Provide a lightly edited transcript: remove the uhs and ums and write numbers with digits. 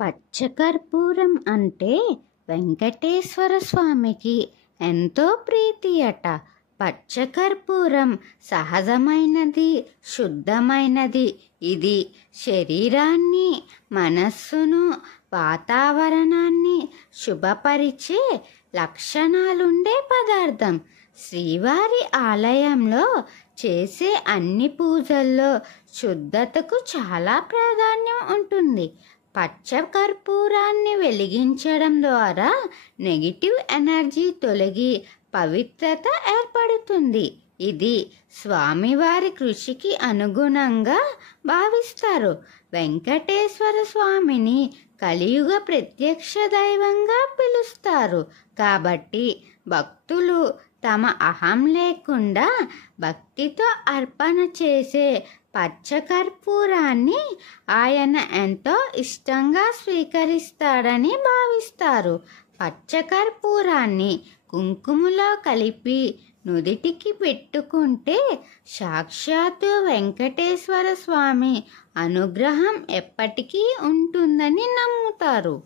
పచ్చకర్పూరం అంటే వెంకటేశ్వర స్వామికి ఎంతో ప్రీతి అట. పచ్చకర్పూరం సహజమైనది, శుద్ధమైనది. ఇది శరీరాన్ని, మనస్సును, వాతావరణాన్ని శుభపరిచే లక్షణాలుండే పదార్థం. శ్రీవారి ఆలయంలో చేసే అన్ని పూజల్లో శుద్ధతకు చాలా ప్రాధాన్యం ఉంటుంది. పచ్చకర్పూరాన్ని వెలిగించడం ద్వారా నెగిటివ్ ఎనర్జీ తొలగి పవిత్రత ఏర్పడుతుంది. ఇది స్వామివారి కృషికి అనుగుణంగా భావిస్తారు. వెంకటేశ్వర స్వామిని కలియుగ ప్రత్యక్ష దైవంగా పిలుస్తారు. కాబట్టి భక్తులు తమ అహం లేకుండా భక్తితో అర్పణ చేసే పచ్చకర్పూరాన్ని ఆయన ఎంతో ఇష్టంగా స్వీకరిస్తాడని భావిస్తారు. పచ్చకర్పూరాన్ని కుంకుమలో కలిపి నుదిటికి పెట్టుకుంటే సాక్షాత్తు వెంకటేశ్వర స్వామి అనుగ్రహం ఎప్పటికీ ఉంటుందని నమ్ముతారు.